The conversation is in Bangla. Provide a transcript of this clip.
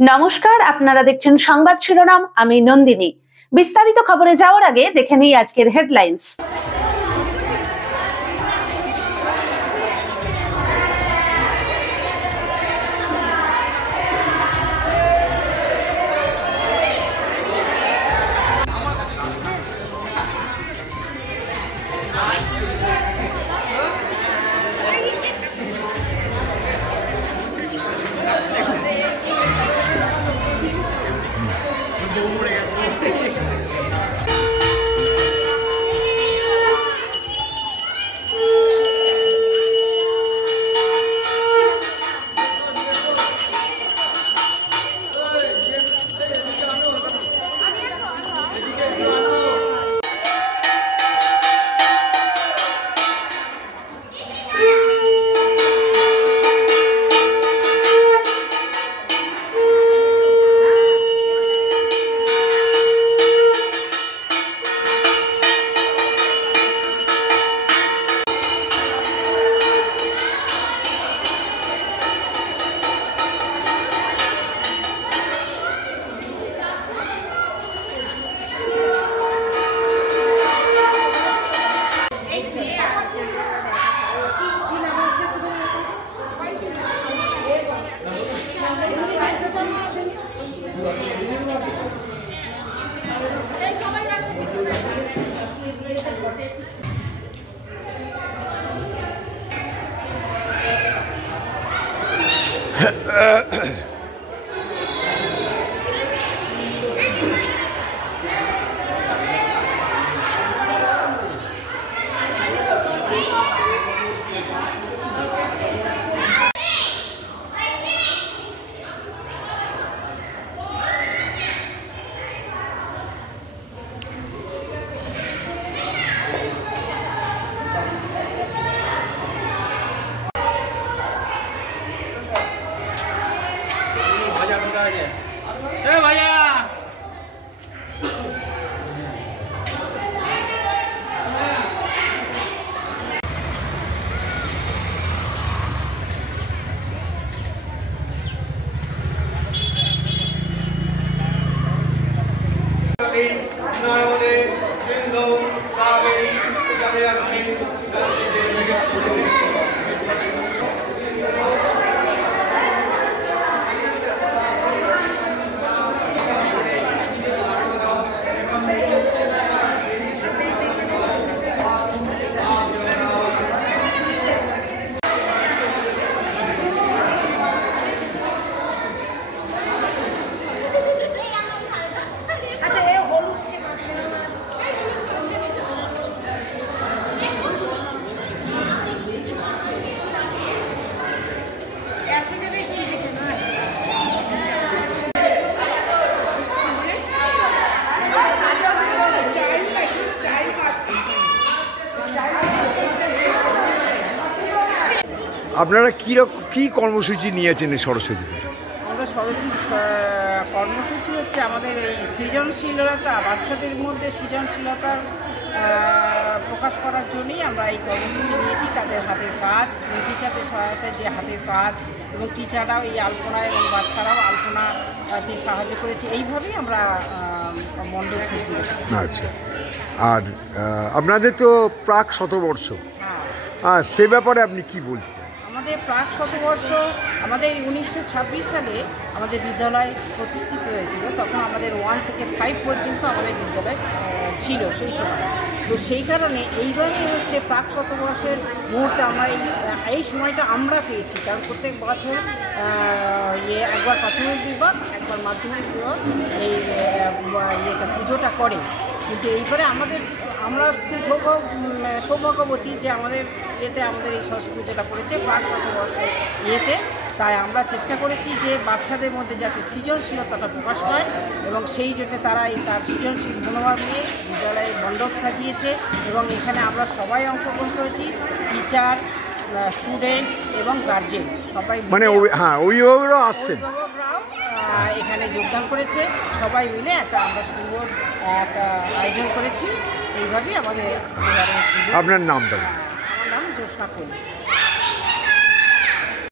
নমস্কার, আপনারা দেখছেন সংবাদ শিরোনাম। আমি নন্দিনী। বিস্তারিত খবরে যাওয়ার আগে দেখে নিই আজকের হেডলাইন্স। আপনারা কি কর্মসূচি নিয়েছেন সরস্বতী পুজো? আমরা কর্মসূচি হচ্ছে আমাদের এই সৃজনশীলতা, বাচ্চাদের মধ্যে সৃজনশীলতার প্রকাশ করার জন্যই আমরা এই কর্মসূচি নিয়েছি। তাদের হাতের কাজ, টিচারদের সহায়তায় যে হাতের কাজ, এবং টিচাররাও এই আলপনা এবং বাচ্চারাও আলপনাতে সাহায্য করেছে। এইভাবেই আমরা মণ্ডপ সাজিয়েছি। আচ্ছা, আর আপনাদের তো প্রাক শতবর্ষ, হ্যাঁ, সে ব্যাপারে আপনি কি বলতে চান? আমাদের প্রাক শতবর্ষ, আমাদের 1926 সালে আমাদের বিদ্যালয় প্রতিষ্ঠিত হয়েছিল। তখন আমাদের 1 থেকে 5 পর্যন্ত আমাদের বিদ্যালয় ছিল সেই সময়। তো সেই কারণে এইবারই হচ্ছে প্রাক শতবর্ষের মুহূর্তে আমরা এই সময়টা আমরা পেয়েছি। কারণ প্রত্যেক বছর একবার প্রাথমিক বিভাগ, একবার মাধ্যমিক বিভাগ এই পুজোটা করে। কিন্তু এইবারে আমরা খুব সৌভাগ্যবতী যে আমাদের আমাদের এই সরস্বতী পুজোটা পড়েছে প্রাক শতবর্ষের তাই আমরা চেষ্টা করেছি যে বাচ্চাদের মধ্যে যাতে সৃজনশীলতাটা প্রকাশ পায়, এবং সেই জন্য তারা তার সৃজনশীল মনোভাব নিয়ে বিদ্যালয়ে মণ্ডপ সাজিয়েছে। এবং এখানে আমরা সবাই অংশগ্রহণ করেছি, টিচার, স্টুডেন্ট এবং গার্জেন সবাই, মানে অভিভাবকরাও আসছেন, অভিভাবকরাও এখানে যোগদান করেছে। সবাই মিলে আমরা সুন্দর একটা আয়োজন করেছি। এইভাবেই আমাদের। আপনার নামটা? আমার নাম জ্যোৎস্না কুল।